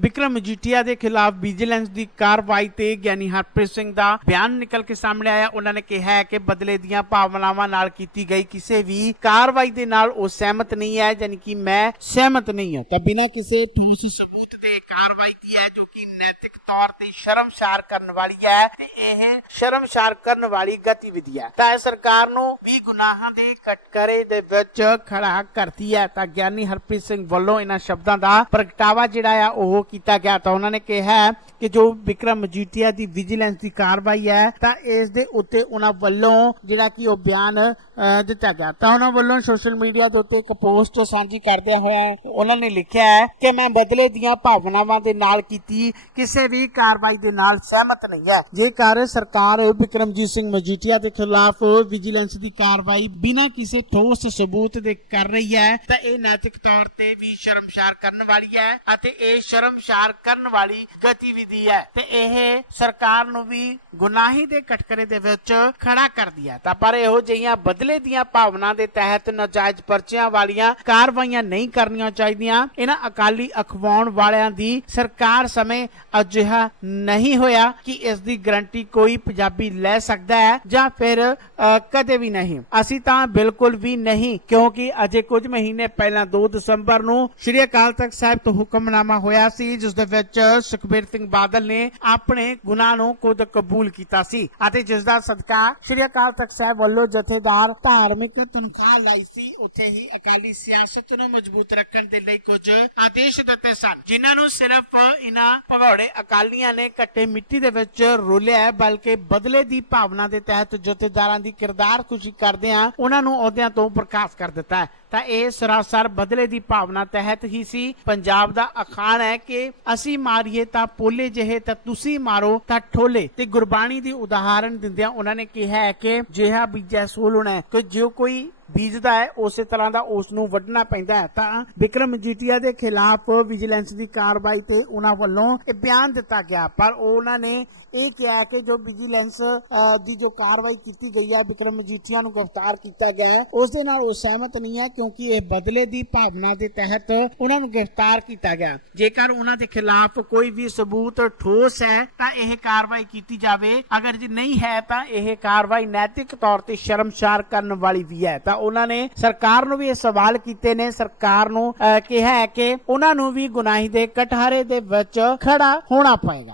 ਵਿਕਰਮ ਮਜੀਠੀਆ ਦੇ ਖਿਲਾਫ ਵਿਜੀਲੈਂਸ ਦੀ ਕਾਰਵਾਈ ਤੇ ਗਿਆਨੀ ਹਰਪ੍ਰੀਤ ਸਿੰਘ ਦਾ ਬਿਆਨ ਨਿਕਲ ਕੇ ਸਾਹਮਣੇ ਆਇਆ। ਉਹਨਾਂ ਨੇ ਕਿਹਾ ਹੈ ਕਿ ਬਦਲੇ ਦੀਆਂ ਭਾਵਨਾਵਾਂ ਨਾਲ ਕੀਤੀ ਗਈ ਕਿਸੇ ਵੀ ਕਾਰਵਾਈ ਦੇ ਨਾਲ ਉਹ ਸਹਿਮਤ ਨਹੀਂ ਹੈ, ਯਾਨੀ ਕਿ ਮੈਂ ਸਹਿਮਤ ਨਹੀਂ ਹਾਂ। ਤਾਂ ਬਿਨਾਂ ਕਿਸੇ ਠੋਸ ਸਬੂਤ ਦੇ ਕਾਰਵਾਈ ਕੀ ਹੈ, ਜੋ ਕਿ ਨੈਤਿਕ ਤੌਰ ਤੇ ਸ਼ਰਮਸ਼ਾਰ ਕਰਨ ਵਾਲੀ ਹੈ ਤੇ ਇਹ ਸ਼ਰਮਸ਼ਾਰ ਕਰਨ ਵਾਲੀ ਗਤੀਵਿਧੀ ਹੈ। ਤਾਂ ਇਹ ਸਰਕਾਰ ਨੂੰ ਵੀ ਗੁਨਾਹਾਂ ਦੇ ਕਟਕਰੇ ਦੇ ਵਿੱਚ ਖੜਾ ਕਰਤੀ ਹੈ। ਤਾਂ ਗਿਆਨੀ ਹਰਪ੍ਰੀਤ ਸਿੰਘ ਵੱਲੋਂ ਇਹਨਾਂ ਸ਼ਬਦਾਂ ਦਾ ਪ੍ਰਗਟਾਵਾ ਜਿਹੜਾ ਆ, ਉਹ ਕੀਤਾ ਗਿਆ, ਤਾਂ ਉਹਨਾਂ ਨੇ ਕਿਹਾ ਕਿ ਜੋ ਵਿਕਰਮ ਮਜੀਠੀਆ ਦੀ ਵਿਜੀਲੈਂਸ ਦੀ ਕਾਰਵਾਈ ਹੈ, ਤਾਂ ਇਸ ਦੇ ਉੱਤੇ ਉਹਨਾਂ ਵੱਲੋਂ ਜਿਹੜਾ ਕਿ ਉਹ ਬਿਆਨ ਦਿੱਤਾ ਗਿਆ। ਤਾਂ ਉਹਨਾਂ ਵੱਲੋਂ ਸੋਸ਼ਲ ਮੀਡੀਆ ਦੇ ਉੱਤੇ ਇੱਕ ਪੋਸਟ ਸਾਂਝੀ ਕਰਦਿਆਂ ਹੋਇਆ ਉਹਨਾਂ ਨੇ ਲਿਖਿਆ ਹੈ ਕਿ ਮੈਂ ਬਦਲੇ ਦੀਆਂ ਭਾਵਨਾਵਾਂ ਦੇ ਨਾਲ ਕੀਤੀ, ਕਿਸੇ ਵੀ ਕਾਰਵਾਈ ਦੇ ਨਾਲ ਸਹਿਮਤ ਨਹੀਂ ਹੈ। ਜੇਕਰ ਸਰਕਾਰ ਵਿਕਰਮਜੀਤ ਸਿੰਘ ਮਜੀਠੀਆ ਦੇ ਖਿਲਾਫ ਵਿਜੀਲੈਂਸ ਦੀ ਕਾਰਵਾਈ ਬਿਨਾਂ ਕਿਸੇ ਠੋਸ ਸਬੂਤ ਦੇ ਕਰ ਰਹੀ ਹੈ, ਤਾਂ ਇਹ ਨੈਤਿਕ ਤੌਰ ਤੇ ਵੀ ਸ਼ਰਮਸ਼ਾਰ ਕਰਨ ਵਾਲੀ ਹੈ ਅਤੇ ਇਹ ਸ਼ਰਮ ਸ਼ਰਮਸ਼ਾਰ ਕਰਨ ਵਾਲੀ ਗਤੀਵਿਧੀ ਹੈ। ਤੇ ਇਹ ਸਰਕਾਰ ਨੂੰ ਵੀ ਗੁਨਾਹੀ ਦੇ ਕਟਕਰੇ ਦੇ ਵਿੱਚ ਖੜਾ ਕਰਦੀ ਹੈ। ਤਾਂ ਪਰ ਇਹੋ ਜਿਹੀਆਂ ਬਦਲੇ ਦੀਆਂ ਭਾਵਨਾ ਦੇ ਤਹਿਤ ਨਾਜਾਇਜ਼ ਪਰਚਿਆਂ ਵਾਲੀਆਂ ਕਾਰਵਾਈਆਂ ਨਹੀਂ ਕਰਨੀਆਂ ਚਾਹੀਦੀਆਂ। ਇਹਨਾਂ ਅਕਾਲੀ ਅਖਵਾਉਣ ਵਾਲਿਆਂ ਦੀ ਸਰਕਾਰ ਸਮੇਂ ਅਜਿਹਾ ਨਹੀਂ ਹੋਇਆ ਕਿ ਇਸ ਦੀ ਗਰੰਟੀ ਕੋਈ ਪੰਜਾਬੀ ਲੈ ਸਕਦਾ ਹੈ ਜਾਂ ਫਿਰ ਕਦੇ ਵੀ ਨਹੀਂ। ਅਸੀਂ ਤਾਂ ਬਿਲਕੁਲ ਵੀ ਨਹੀਂ, ਕਿਉਂਕਿ ਅਜੇ ਕੁਝ ਮਹੀਨੇ ਪਹਿਲਾਂ 2 ਦਸੰਬਰ ਨੂੰ ਸ਼੍ਰੀ ਅਕਾਲ ਤਖਤ ਸਾਹਿਬ ਤੋਂ ਹੁਕਮਨਾਮਾ ਹੋਇਆ ਸੀ ਜਿਸ ਦੇ ਵਿੱਚ ਸੁਖਬੀਰ ਸਿੰਘ ਬਾਦਲ ਨੇ ਆਪਣੇ ਗੁਨਾਹ ਨੂੰ ਖੁਦ ਕਬੂਲ ਕੀਤਾ ਸੀ ਅਤੇ ਜਿਸ ਦਾ ਸਦਕਾ ਸ਼੍ਰੀ ਅਕਾਲ ਤਖਤ ਸਾਹਿਬ ਵੱਲੋਂ ਜਥੇਦਾਰ ਧਾਰਮਿਕ ਤਨਖਾਹ ਲਾਈ ਸੀ, ਉੱਥੇ ਹੀ ਅਕਾਲੀ ਸਿਆਸਤ ਨੂੰ ਮਜ਼ਬੂਤ ਰੱਖਣ ਦੇ ਲਈ ਕੁਝ ਆਦੇਸ਼ ਦਿੱਤੇ ਸਨ, ਜਿਨ੍ਹਾਂ ਨੂੰ ਸਿਰਫ ਇਹਨਾਂ ਭਗੌੜੇ ਅਕਾਲੀਆਂ ਨੇ ਇਕੱਠੇ ਮਿੱਟੀ ਦੇ ਵਿੱਚ ਰੋਲਿਆ ਹੈ, ਬਲਕਿ ਬਦਲੇ ਦੀ ਭਾਵਨਾ ਦੇ ਤਹਿਤ ਜਥੇਦਾਰਾਂ ਦੀ ਕਿਰਦਾਰ ਖੁਸ਼ੀ ਕਰਦੇ ਆ ਉਹਨਾਂ ਨੂੰ ਅਹੁਦਿਆਂ ਤੋਂ ਬਰਖਾਸਤ ਕਰ ਦਿੱਤਾ ਹੈ। ਤਾਂ ਇਹ ਸਰਾਸਰ ਬਦਲੇ ਦੀ ਭਾਵਨਾ ਤਹਿਤ ਹੀ ਸੀ। ਪੰਜਾਬ ਦਾ ਅਖਾਣ ਹੈ ਕਿ ਅਸੀਂ ਮਾਰੀਏ ਤਾਂ ਪੋਲੇ ਜਿਹੇ ਤਾਂ ਤੁਸੀਂ ਮਾਰੋ ਤਾਂ ਠੋਲੇ। ਤੇ ਗੁਰਬਾਣੀ ਦੀ ਉਦਾਹਰਣ ਦਿੰਦਿਆਂ ਉਹਨਾਂ ਨੇ ਕਿਹਾ ਹੈ ਕਿ ਜਿਹਾ ਬੀਜੈ ਸੋਲੁਣਾ ਕਿ ਜੋ ਕੋਈ ਬੀਜਦਾ ਹੈ, ਉਸੇ ਤਰ੍ਹਾਂ ਦਾ ਉਸ ਨੂੰ ਵੱਢਣਾ ਪੈਂਦਾ ਹੈ। ਤਾਂ ਵਿਕਰਮ ਮਜੀਠੀਆ ਦੇ ਖਿਲਾਫ ਵਿਜੀਲੈਂਸ ਦੀ ਕਾਰਵਾਈ ਤੇ ਉਹਨਾਂ ਵੱਲੋਂ ਇਹ ਬਿਆਨ ਦਿੱਤਾ ਗਿਆ। ਪਰ ਉਹਨਾਂ ਨੇ ਇਹ ਕਿਹਾ ਕਿ ਜੋ ਵਿਜੀਲੈਂਸ ਦੀ ਜੋ ਕਾਰਵਾਈ ਕੀਤੀ ਗਈ ਹੈ, ਵਿਕਰਮ ਮਜੀਠੀਆ ਨੂੰ ਗ੍ਰਿਫਤਾਰ ਕੀਤਾ ਗਿਆ ਹੈ, ਉਸ ਦੇ ਨਾਲ ਉਹ ਸਹਿਮਤ ਨਹੀਂ ਹੈ ਕਿਉਂਕਿ ਇਹ ਬਦਲੇ ਦੀ ਭਾਵਨਾ ਦੇ ਤਹਿਤ ਉਹਨਾਂ ਨੂੰ ਗ੍ਰਿਫਤਾਰ ਕੀਤਾ ਗਿਆ। ਜੇਕਰ ਉਹਨਾਂ ਦੇ ਖਿਲਾਫ ਕੋਈ ਵੀ ਸਬੂਤ ਠੋਸ ਹੈ, ਤਾਂ ਇਹ ਕਾਰਵਾਈ ਕੀਤੀ ਜਾਵੇ। ਅਗਰ ਜੇ ਨਹੀਂ ਹੈ, ਤਾਂ ਇਹ ਕਾਰਵਾਈ ਨੈਤਿਕ ਤੌਰ ਤੇ ਸ਼ਰਮਸ਼ਾਰ ਕਰਨ ਵਾਲੀ ਵੀ ਹੈ। ਤਾਂ ਉਹਨਾਂ ਨੇ ਸਰਕਾਰ ਨੂੰ ਵੀ ਇਹ ਸਵਾਲ ਕੀਤੇ ਨੇ। ਸਰਕਾਰ ਨੂੰ ਕਿਹਾ ਹੈ ਕਿ ਉਹਨਾਂ ਨੂੰ ਵੀ ਗੁਨਾਹੀ ਦੇ ਕਟਹਰੇ ਦੇ ਵਿੱਚ ਖੜਾ ਹੋਣਾ ਪਏਗਾ।